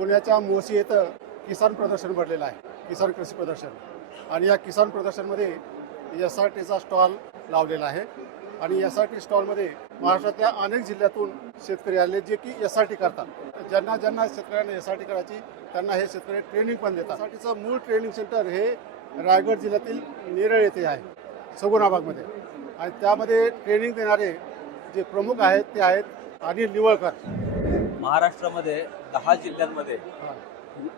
पुण्याच्या मोशी येथं किसान प्रदर्शन भरलेलं आहे, किसान कृषी प्रदर्शन. आणि या किसान प्रदर्शनमध्ये SRTचा स्टॉल लावलेला आहे. आणि SRT स्टॉलमध्ये महाराष्ट्रातल्या अनेक जिल्ह्यातून शेतकरी आले जे की SRT करतात. ज्यांना शेतकऱ्यांना SRT करायची त्यांना हे शेतकरी ट्रेनिंग पण देतात. SRTचं मूळ ट्रेनिंग सेंटर हे रायगड जिल्ह्यातील नेरळ येथे आहे, सगुणाबागमध्ये. आणि त्यामध्ये ट्रेनिंग देणारे जे प्रमुख आहेत ते आहेत अनिल निवळकर. महाराष्ट्रामध्ये 10 जिल्ह्यांमध्ये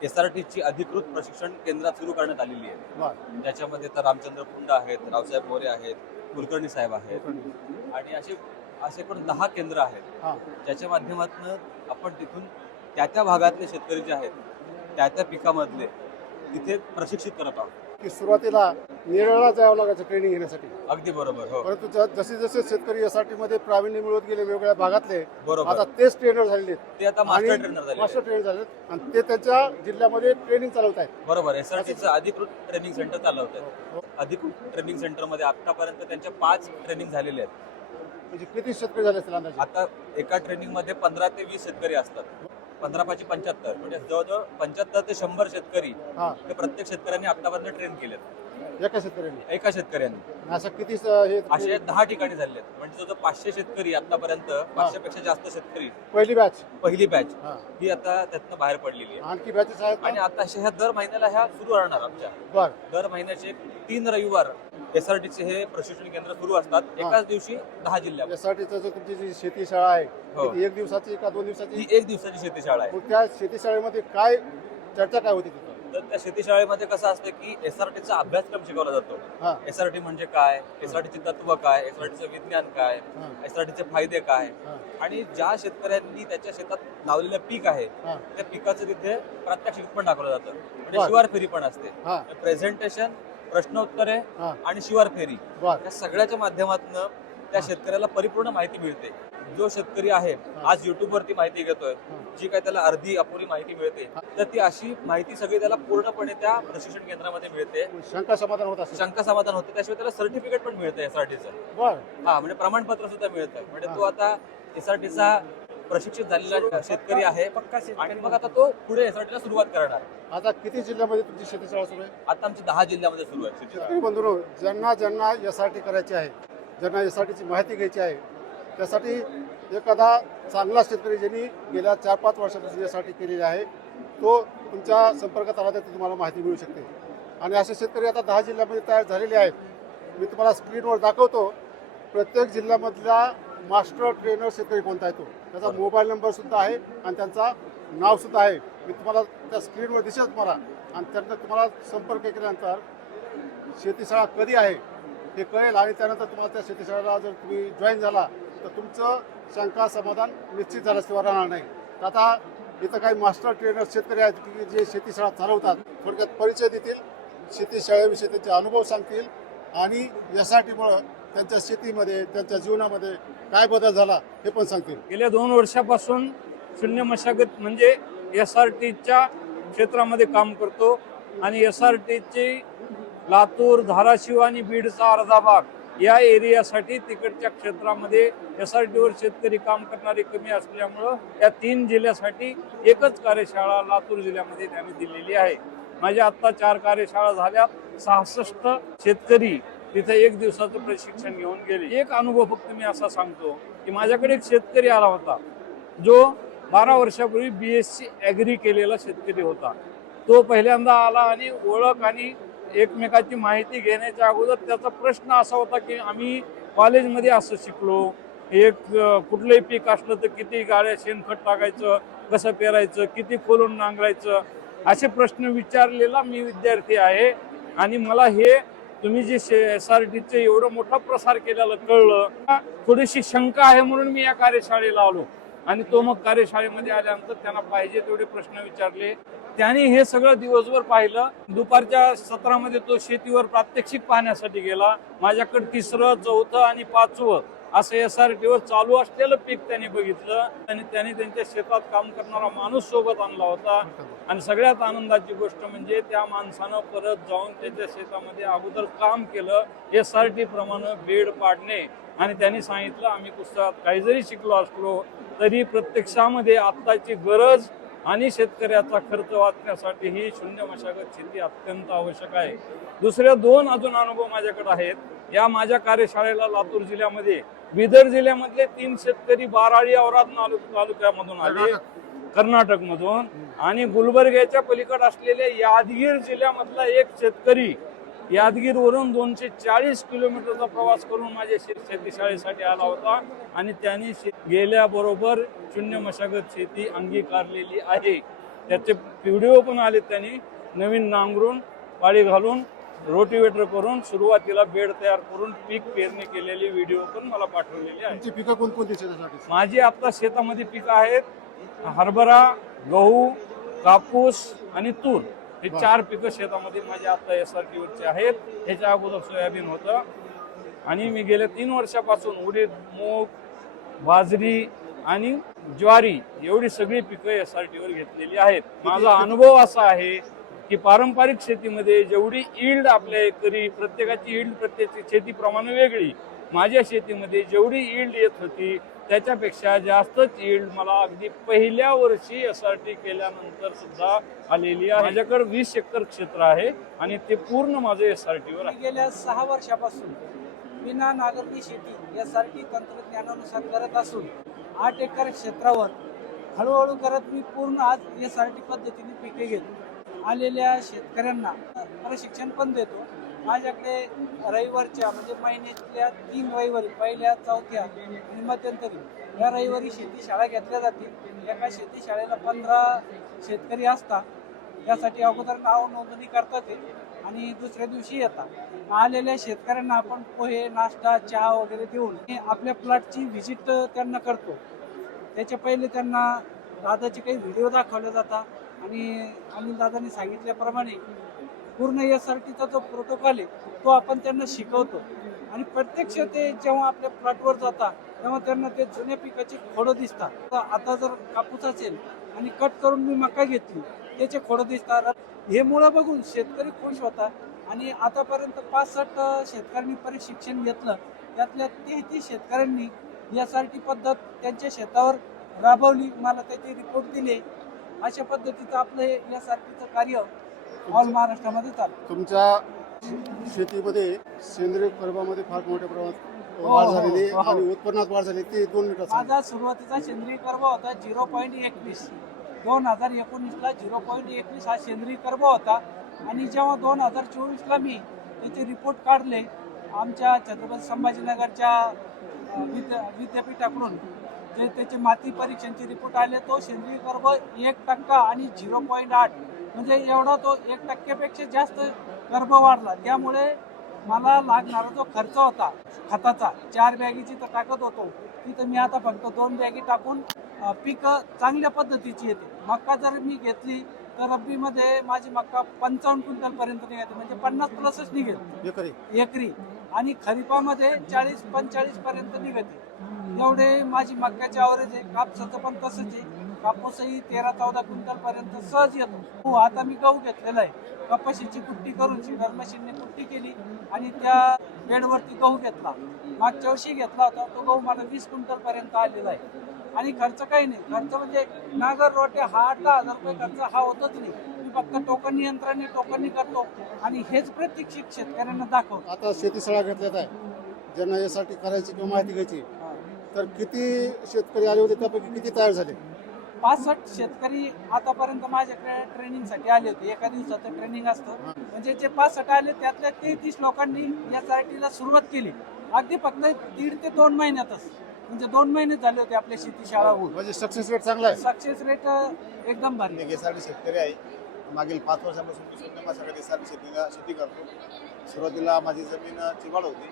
SRTची अधिकृत प्रशिक्षण केंद्र सुरू करण्यात आलेली आहे. ज्याच्यामध्ये तर रामचंद्र कुंड आहेत, रावसाहेब मोरे आहेत, कुलकर्णी साहेब आहेत आणि असे एकूण 10 केंद्र आहेत, ज्याच्या माध्यमातून आपण तिथून त्या भागातले शेतकरी जे आहेत त्या पिकामधले तिथे प्रशिक्षित करत आहोत. की सुरुवातीला नेरळला जावं लागायचं ट्रेनिंग घेण्यासाठी. अगदी बरोबर. हो, परंतु जसे शेतकरी SRT मध्ये प्रावीण्य मिळवत गेले वेगवेगळ्या भागातले, बरोबर. आता तेच ट्रेनर झालेले, ते आता मास्टर ट्रेनर झालेत आणि ते त्यांच्या जिल्ह्यामध्ये ट्रेनिंग चालवत आहेत. बरोबर. SRTचं अधिकृत ट्रेनिंग सेंटर चालवत आहेत. अधिकृत ट्रेनिंग सेंटर मध्ये आतापर्यंत त्यांच्या 5 ट्रेनिंग झालेले आहेत. म्हणजे किती शेतकरी झाले असतील अंदाजे? आता एका ट्रेनिंग मध्ये 15 ते 20 शेतकरी असतात. 15 × 5 = 75, म्हणजे जवळजवळ 75 ते 100 शेतकरी ते प्रत्येक शेतकऱ्यांनी आतापर्यंत ट्रेन केलेत. एका शेतकऱ्यांनी असं किती असे 10 ठिकाणी झाले आहेत. म्हणजे जवळजवळ 500 शेतकरी आतापर्यंत, 500 पेक्षा जास्त शेतकरी पहिली बॅच ही आता त्यातनं बाहेर पडलेली आहे. आणखी बॅचेस आहेत आणि आता ह्या दर महिन्याला ह्या सुरू राहणार. आमच्या दर महिन्याचे 3 रविवार SRTचे हे प्रशिक्षण केंद्र सुरू असतात. एकाच दिवशी 10 जिल्ह्यात. SRTचं तुमची जी शेती शाळा आहे, एक दिवसाची का 2 दिवसाची? ही 1 दिवसाची शेतीशाळा आहे. त्या शेतीशाळेमध्ये काय चर्चा काय होती तिथं? तर त्या शेतीशाळेमध्ये कसं असतं की SRTचा अभ्यासक्रम शिकवला जातो. SRT म्हणजे काय, SRTचे तत्व काय, SRTचं विज्ञान काय, SRTचे फायदे काय, आणि ज्या शेतकऱ्यांनी त्याच्या शेतात लावलेलं पीक आहे त्या पिकाचं तिथे प्रात्यक्षिक पण दाखवलं जातं. म्हणजे शिवार फेरी पण असते. प्रेझेंटेशन, प्रश्नोत्तरे आणि शिवार फेरी या सगळ्याच्या माध्यमातून त्या शेतकऱ्याला परिपूर्ण माहिती मिळते. जो शेतकरी आहे आज YouTube वरती माहिती घेतोय, जी काय त्याला अर्धी अपुरी माहिती मिळते, तर ती अशी माहिती सगळी त्याला पूर्णपणे त्या प्रशिक्षण केंद्रामध्ये मिळते. शंका समाधान होते. त्याशिवाय त्याला सर्टिफिकेट पण मिळतं SRTचं. म्हणजे प्रमाणपत्र सुद्धा मिळतं. म्हणजे तो आता SRTचा प्रशिक्षित झालेला शेतकरी आहे आणि मग आता तो पुढे SRTला सुरुवात करणार. आता किती जिल्ह्यामध्ये तुमची शेतीशाळा सुरू आहे? आता आमची 10 जिल्ह्यामध्ये सुरू आहे. शेतकरी बंधूंनो, ज्यांना SRT करायची आहे, ज्यांना SRTची माहिती घ्यायची आहे, त्यासाठी एखादा चांगला शेतकरी ज्यांनी गेल्या 4-5 वर्षापासून SRT केलेली आहे तो तुमच्या संपर्कात आला तर तुम्हाला माहिती मिळू शकते. आणि असे शेतकरी आता 10 जिल्ह्यामध्ये तयार झालेले आहेत. मी तुम्हाला स्क्रीनवर दाखवतो. प्रत्येक जिल्ह्यामधला मास्टर ट्रेनर शेतकरी कोणता आहे तो, त्याचा मोबाईल नंबर सुद्धा आहे आणि त्यांचा नाव सुद्धा आहे. मी तुम्हाला त्या स्क्रीनवर दिसेल तुम्हाला. आणि त्यांना तुम्हाला संपर्क केल्यानंतर शेतीशाळा कधी आहे हे कळेल. आणि त्यानंतर तुम्हाला त्या शेतीशाळेला जर तुम्ही जॉईन झाला तर तुमचं शंका समाधान निश्चित झाल्याशिवाय राहणार नाही. तर आता इथं काही मास्टर ट्रेनर शेतकरी आहेत की जे शेतीशाळा चालवतात. थोडक्यात परिचय देतील, शेतीशाळेविषयी त्यांचे अनुभव सांगतील आणि SRTमुळं त्यांच्या शेतीमध्ये, त्यांच्या जीवनामध्ये काय बदल झाला हे पण सांगतील. गेल्या 2 वर्षापासून शून्य मशागत म्हणजे SRTच्या क्षेत्रामध्ये काम करतो. आणि SRTची लातूर, धाराशिव आणि बीडचा अर्धा भाग या एरियासाठी तिकडच्या क्षेत्रामध्ये SRTवर शेतकरी काम करणारे कमी असल्यामुळं या 3 जिल्ह्यासाठी एकच कार्यशाळा लातूर जिल्ह्यामध्ये त्यांनी दिलेली आहे. माझ्या आत्ता 4 कार्यशाळा झाल्या. 66 शेतकरी तिथे 1 दिवसाचं प्रशिक्षण घेऊन गेले. एक अनुभव फक्त मी असा सांगतो की माझ्याकडे एक शेतकरी आला होता जो 12 वर्षापूर्वी BSc ॲग्री केलेला शेतकरी होता. तो पहिल्यांदा आला आणि ओळख आणि एकमेकाची माहिती घेण्याच्या अगोदर त्याचा प्रश्न असा होता की आम्ही कॉलेजमध्ये असं शिकलो, कुठलंही पीक असलं तर किती गाड्या शेणखत टाकायचं, कसं पेरायचं, किती खोलून नांगरायचं, असे प्रश्न विचारलेला मी विद्यार्थी आहे. आणि मला हे तुम्ही जे SRTचे एवढं मोठा प्रसार केलेलं कळलं, थोडीशी शंका आहे म्हणून मी या कार्यशाळेला आलो. आणि तो मग कार्यशाळेमध्ये आल्यानंतर त्यांना पाहिजे तेवढे प्रश्न विचारले. त्यांनी हे सगळं दिवसभर पाहिलं. दुपारच्या सत्रामध्ये तो शेतीवर प्रात्यक्षिक पाहण्यासाठी गेला. माझ्याकडे 3रं, 4थं आणि 5वं असं SRTवर चालू असलेलं पीक त्यांनी बघितलं. आणि त्यांनी त्यांच्या शेतात काम करणारा माणूस सोबत आणला होता. आणि सगळ्यात आनंदाची गोष्ट म्हणजे त्या माणसानं परत जाऊन त्याच्या शेतामध्ये अगोदर काम केलं, SRT प्रमाणे बेड पाडणे. आणि त्यांनी सांगितलं आम्ही पुस्तकात काही जरी शिकलो असलो तरी प्रत्यक्षामध्ये आत्ताची गरज आणि शेतकऱ्याचा खर्च वाचण्यासाठी ही शून्य मशागत शेती अत्यंत आवश्यक आहे. दुसरे 2 अजून अनुभव माझ्याकडे आहेत. या माझ्या कार्यशाळेला लातूर जिल्ह्यामध्ये, बिदर जिल्ह्यामधले 3 शेतकरी बाराळी औराद तालुक्यामधून आले, कर्नाटक मधून, आणि गुलबर्ग्याच्या पलीकडे असलेल्या यादगीर जिल्ह्यामधला एक शेतकरी यादगीरवरून 240 किलोमीटरचा प्रवास करून माझ्या शेती शाळेसाठी आला होता आणि त्यांनी गेल्याबरोबर शून्य मशागत शेती अंगीकारलेली आहे. त्याचे व्हिडिओ पण आले. त्यांनी नवीन नांगरून, पाळी घालून, रोटिवेटर करून, सुरुवातीला बेड तयार करून पीक पेरणी केलेली व्हिडिओ पण मला पाठवलेली आहे. पिकं कोणकोणती शेतासाठी? माझी आता शेतामध्ये पिकं आहेत हरभरा, गहू, कापूस आणि तूर. हे 4 पिकं शेतामध्ये माझ्या आता SRT वरचे आहेत. ह्याच्या अगोदर सोयाबीन होतं आणि मी गेल्या 3 वर्षापासून उडीद, मूग, बाजरी आणि ज्वारी एवढी सगळी पिकं SRT वर घेतलेली आहेत. माझा अनुभव असा आहे की पारंपरिक शेतीमध्ये जेवढी ईल्ड आपल्या एकरी, प्रत्येकाची ईल्ड प्रत्येक शेतीप्रमाणे वेगळी, माझ्या शेतीमध्ये जेवढी ईल्ड येत होती त्याच्यापेक्षा जास्तच ईल्ड मला अगदी पहिल्या वर्षी SRT केल्यानंतर सुद्धा आलेली आहे. माझ्याकडे 20 एकर क्षेत्र आहे आणि ते पूर्ण माझं SRT वर आहे. गेल्या 6 वर्षापासून विना नांगरणी शेती SRT तंत्रज्ञानानुसार करत असून 8 एकर क्षेत्रावर हळूहळू करत मी पूर्ण आज SRT पद्धतीने पिके घेतो. आलेल्या शेतकऱ्यांना प्रशिक्षण पण देतो. माझ्याकडे रविवारच्या म्हणजे महिन्यातल्या 3 रविवारी, पहिल्या, चौथ्या आणि मध्यंतरी या रविवारी शेती शाळा घेतल्या जातील. एका शेती शाळेला 15 शेतकरी असतात. यासाठी अगोदर नाव नोंदणी करतात आणि दुसऱ्या दिवशी येतात. आलेल्या शेतकऱ्यांना आपण पोहे, नाश्ता, चहा वगैरे देऊन आपल्या प्लॉटची व्हिजिट त्यांना करतो. त्याच्या पहिले त्यांना दादाचे काही व्हिडिओ दाखवले जातात आणि अनिल दादांनी सांगितल्याप्रमाणे पूर्ण SRTचा जो प्रोटोकॉल आहे तो आपण त्यांना शिकवतो. आणि प्रत्यक्ष ते जेव्हा आपल्या प्लॉटवर जातात तेव्हा त्यांना ते जुन्या पिकाची खोडं दिसतात. आता जर कापूस असेल आणि कट करून मी मका घेतली, त्याचे खोडं दिसतात. हे मुळं बघून शेतकरी खुश होतात. आणि आतापर्यंत 65 शेतकऱ्यांनी प्रशिक्षण घेतलं. त्यातल्या 33 शेतकऱ्यांनी SRT पद्धत त्यांच्या शेतावर राबवली, मला त्याचे रिपोर्ट दिले. अशा पद्धतीचं आपलं हे SRTचं कार्य ऑल महाराष्ट्रामध्ये चालतं. तुमच्या शेतीमध्ये सेंद्रिय कर्बामध्ये फार मोठ्या प्रमाणात वाढ झालेली आणि उत्पन्नात वाढ झाली, ते 2 मिनिटात माझा सुरुवातीचा सेंद्रिय कर्ब होता 0.21. 2019ला 0.21 हा सेंद्रिय कर्ब होता. आणि जेव्हा 2024ला मी त्याचे रिपोर्ट काढले आमच्या छत्रपती संभाजीनगरच्या विद्यापीठाकडून, जे त्याचे माती परीक्षणचे रिपोर्ट आले, तो सेंद्रिय कर्ब 1% आणि 0.8 म्हणजे एवढा तो 1% जास्त कर्ब वाढला. त्यामुळे मला लागणारा जो खर्च होता खताचा, 4 बॅगीची तर टाकत होतो, तिथं मी आता फक्त 2 बॅगी टाकून पिकं चांगल्या पद्धतीची येते. मक्का जर मी घेतली तर रब्बीमध्ये माझी मक्का 55 क्विंटल पर्यंत निघते, म्हणजे 50+ निघेल एकरी. आणि खरीपामध्ये 40-45 पर्यंत निघते. एवढे माझी मक्याची ॲव्हरेज आहे. कापसाचं पण तसंच आहे. कापूसही 13-14 क्विंटल पर्यंत सहज येतो. आता मी गहू घेतलेला आहे. कपाशीची कुट्टी करून सीडर मशीनने कुट्टी केली आणि त्या बेडवरती गहू घेतला. मागच्या वर्षी घेतला होता तो गहू मला 20 क्विंटल पर्यंत आलेला आहे. आणि खर्च काही नाही. खर्च म्हणजे नागर, रोट्या, 8-10 हजार रुपये खर्च हा होतच नाही. मी फक्त टोकन यंत्राने टोकनी करतो आणि हेच प्रत्यक्षित शेतकऱ्यांना दाखवतो. आता शेती शाळा घेतल्यात आहे, ज्यांना यासाठी करायची किंवा माहिती घ्यायची, तर किती शेतकरी आले होते, त्यापैकी किती तयार झाले? 65 शेतकरी आतापर्यंत माझ्याकडे ट्रेनिंगसाठी आले होते. एका दिवसाचं ट्रेनिंग असतं. म्हणजे जे 65 आले त्यातल्या 33 लोकांनी SRTला सुरुवात केली. अगदी फक्त 1.5 ते 2 महिन्यातच, म्हणजे 2 महिने झाले होते आपल्या शेती शाळा होऊन. म्हणजे सक्सेस रेट चांगला आहे. सक्सेस रेट एकदम भारी. मी SRT शेतकरी आहे. मागील 5 वर्षापासून मी शून्य मशागत SRT शेती करतो. सुरुवातीला माझी जमीन चिवाड होती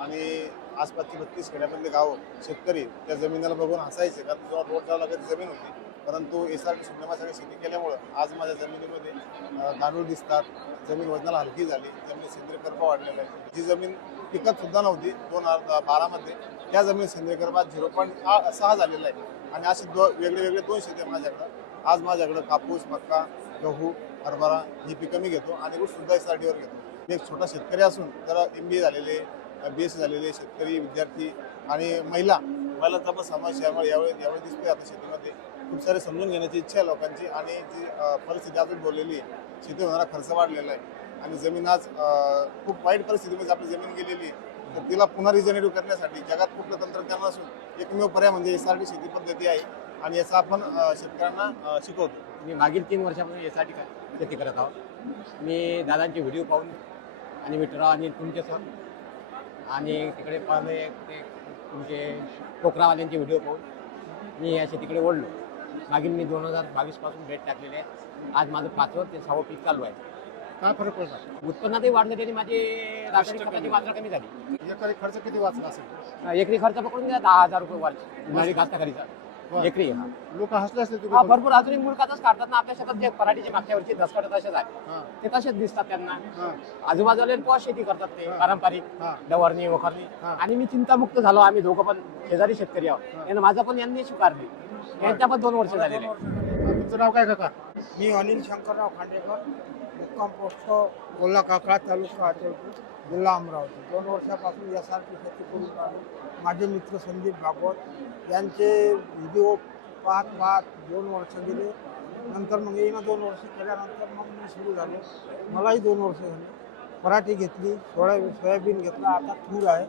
आणि आसपासची 32 खेड्यामधले गाव शेतकरी त्या जमिनीला बघून हसायचे, कारण जेव्हा रोड जावं लागायची जमीन होती. परंतु SRT शून्य मशागत शेती केल्यामुळं आज माझ्या जमिनीमध्ये गांडूळ दिसतात, जमीन वजनाला हलकी झाली, जमीन सेंद्रिय कर्ब वाढलेला आहे. जी जमीन पिकत सुद्धा नव्हती 2012मध्ये, त्या जमीन सेंद्रिय कर्ब आज 0.6 झालेला आहे. आणि असे वेगळे 2 शेती माझ्याकडं. आज माझ्याकडं कापूस, मक्का, गहू, हरभरा ही पिकं मी घेतो आणि ऊस सुद्धा SRTवर घेतो. मी एक छोटा शेतकरी असून जरा MBA झालेले, BSc झालेले शेतकरी, विद्यार्थी आणि महिलांचा पण समावेश यावेळी दिसतोय आता शेतीमध्ये. खूप सारे समजून घेण्याची इच्छा आहे लोकांची आणि जी परिस्थिती अजून बोललेली आहे, शेती होणारा खर्च वाढलेला आहे आणि जमीन आज खूप वाईट परिस्थितीमध्ये आपली जमीन गेलेली आहे. तर तिला पुन्हा रिजनरेटिव्ह करण्यासाठी जगात कुठलं तंत्रज्ञान असून एकमेव पर्याय म्हणजे SRT शेती पद्धती आहे आणि याचा आपण शेतकऱ्यांना शिकवतो. मी मागील 3 वर्षापासून यासाठी शेती करत आहोत. मी दादांचे व्हिडिओ पाहून आणि मित्र आणि तुमच्यासह आणि तिकडे पाहिले ते तुमचे कोकरावाल्यांचे व्हिडिओ पाहून मी या शेतीकडे ओढलो. मागील मी 2022 पासून बेट टाकलेले आहे. आज माझं 5वं ते 6वं पीक चालू आहे. काय फरक पडला? उत्पन्नातही वाढ झाली आणि माझी रासायनिक खताची मात्रा कमी झाली. एकरी खर्च किती वाचला असेल? एकरी खर्च पकडून घ्या 10,000 रुपये वाढ उन्हाळी कास्तकारीचा एकरी. हा लोक हसले असतील हा, तुम्ही. भरपूर अजूनही मुळकातच काढतात ना. आपल्या शेतात जे पराठीचे मागच्या वर्षी दसकट तसेच आहे, हां, ते तसेच दिसतात त्यांना. हां, आजूबाजूला पॉश शेती करतात ते हा. पारंपरिक हां, डवरणी वखरणी. हा. आणि मी चिंतामुक्त झालो. आम्ही दोघं पण शेजारी शेतकरी हा. आहोत. यानं माझं पण यांनी स्वीकारली. यांच्या पण 2 वर्ष झालेले आहे. तुमचं नाव काय काका? मी अनिल शंकरराव खांडेकर, मुक्काम पोस्ट कोल्हा काकळा, तालुका अचलपूर, जिल्हा अमरावती. 2 वर्षापासून SRT शेती करून राहिलो. माझे मित्र संदीप भागवत यांचे व्हिडिओ पाहत 2 वर्ष गेले. नंतर मग येणं 2 वर्ष केल्यानंतर मग मी सुरू झालो. मलाही 2 वर्ष झाले. पराठी घेतली, सोयाबीन घेतला, आता तूर आहे.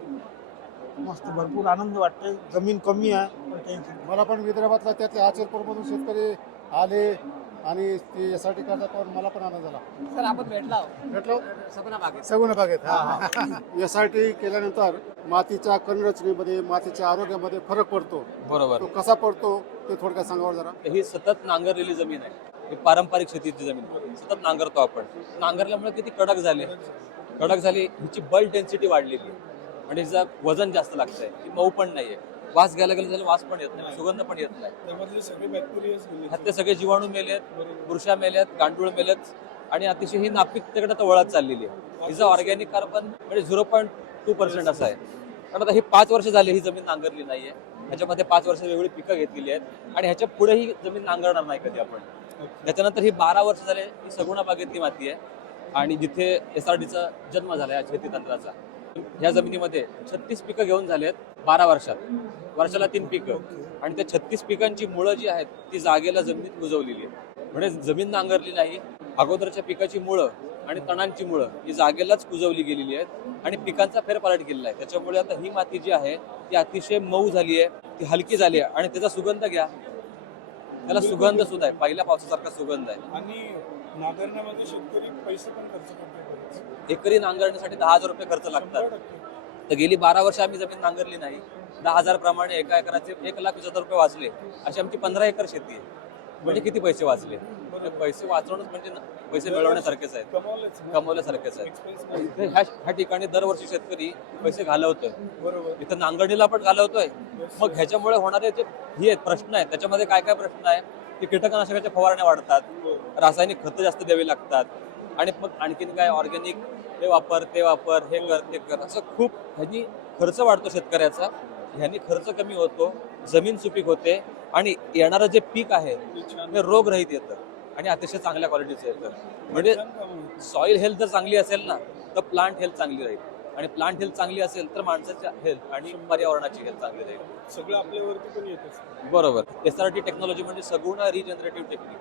मस्त भरपूर आनंद वाटते. जमीन कमी आहे पण टेन्शन. मला पण विदर्भातला त्यातले अचलपूरमधून शेतकरी आले आणि ते यासाठी करतात पण मला पण आनंद झाला. सर आपण भेटला भेटलो सगुणा बागेत. सगुण बागेत. SRT केल्यानंतर मातीच्या कणरचनेमध्ये मातीच्या आरोग्यामध्ये फरक पडतो. बरोबर. तो कसा पडतो ते थोडक्यात सांगावं जरा. ही सतत नांगरलेली जमीन आहे. ही पारंपरिक शेतीची जमीन सतत नांगरतो आपण. नांगरल्यामुळे किती कडक झाली, हिची बल्ड डेन्सिटी वाढलेली आहे आणि हिचं वजन जास्त लागतंय. ही मऊ पण नाहीये. वास घ्यायला गेलं त्याला वास पण येत नाही, सुगंध पण येत नाही. त्यामधले सगळे बॅक्टेरियाज गेले. ह्यातले सगळे जीवाणू मेलेत, बुरशा मेल्यात, गांडूळ मेलेत आणि अतिशय ही नापिकतेकडे तर वळत चाललेली आहे. हिचं ऑर्गॅनिक कार्बन म्हणजे 0.2% असं आहे. कारण आता ही 5 वर्ष झाली ही जमीन नांगरली नाहीये. ह्याच्यामध्ये 5 वर्ष वेगळी पिकं घेतलेली आहेत आणि ह्याच्या पुढे ही जमीन नांगरणार नाही कधी आपण. त्याच्यानंतर ही 12 वर्ष झाले ही सगुणा बागेतली माती आहे आणि जिथे SRTचा जन्म झाला या शेती तंत्राचा. ह्या जमिनीमध्ये 36 पिकं घेऊन झालेत 12 वर्षात. वर्षाला 3 पिकं आणि त्या 36 पिकांची मुळं जी आहेत ती जागेला जमिनीत कुजवलेली आहे. म्हणजे जमीन नांगरली नाही, अगोदरच्या पिकाची मुळं आणि तणांची मुळं ही जागेलाच कुजवली गेलेली आहेत आणि पिकांचा फेरपालट केलेला आहे. त्याच्यामुळे आता ही माती जी आहे ती अतिशय मऊ झाली आहे, ती हलकी झाली आहे आणि त्याचा सुगंध घ्या. त्याला सुगंध सुद्धा आहे, पहिल्या पावसासारखा सुगंध आहे. आणि नांगरण्यामध्ये शेतकरी पैसे पण खर्च करतो. एकरी नांगरण्यासाठी 10,000 रुपये खर्च लागतात. 100%. तर गेली 12 वर्ष आम्ही जमीन नांगरली नाही. 10,000 प्रमाणे एका एकराचे 1,20,000 रुपये वाचले. अशी आमची 15 एकर शेती आहे. म्हणजे किती पैसे वाचले? म्हणजे पैसे वाचवणं म्हणजे पैसे मिळवण्यासारखेच आहेत, कमावलेच ना. कमवल्यासारखेच आहेत. Expense नाही. इथे ह्या ठिकाणी दरवर्षी शेतकरी पैसे घालवतोय. बरोबर. इथं नांगरणीला पण घालवतोय. मग ह्याच्यामुळे होणारे जे हे आहेत प्रश्न आहेत त्याच्यामध्ये काय काय प्रश्न आहे की कीटकनाशकाच्या फवारण्या वाढतात, रासायनिक खतं जास्त द्यावी लागतात आणि मग आणखीन काय ऑर्गॅनिक हे वापर ते वापर हे कर ते कर असं खूप ह्यानी खर्च वाढतो शेतकऱ्याचा. ह्यानी खर्च कमी होतो, जमीन सुपीक होते आणि येणारं जे पीक आहे ते रोगरहित येतं आणि अतिशय चांगल्या क्वालिटीचं येतं. म्हणजे सॉइल हेल्थ जर चांगली असेल ना तर प्लांट हेल्थ चांगली राहील आणि प्लांट हेल्थ चांगली असेल तर माणसाच्या हेल्थ आणि पर्यावरणाची हेल्थ चांगली राहील. सगळं आपल्यावरती पण येतच. बरोबर. SRT टेक्नॉलॉजी म्हणजे सगुणा रिजनरेटिव्ह टेक्निक.